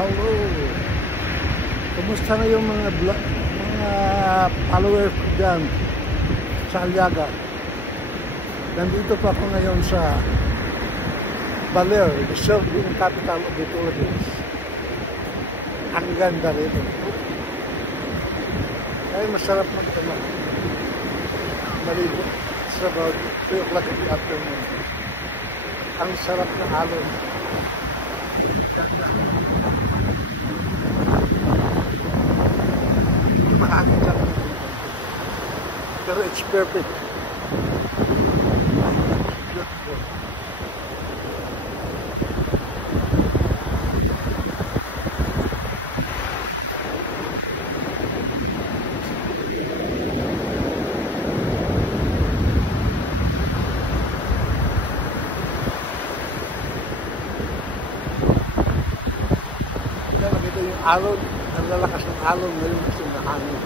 Hello! Kumusta na yung mga followers ko dyan sa Aliaga? Nandito pa ako ngayon sa Baler, the surfing capital of the Philippines. Ang ganda rito. Ay, masarap maligo. It's about 3 o'clock in the afternoon. Ang sarap ng alon. Ganda. Mahangin lang. Pero it's perfect. Beautiful. Ito yung alon, ang lalakas ng alon ngayon kasi nahangin.